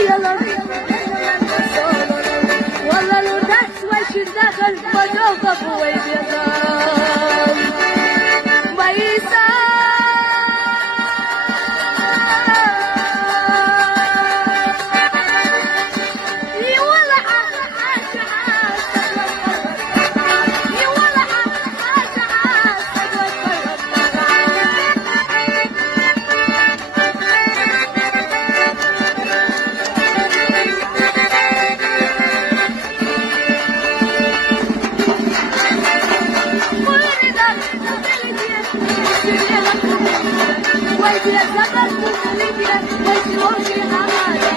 يلا والله لو ناس وش دخل بدوقف ويبيضان بيسا ويدي الزبط ويدي ويدي وشي حماية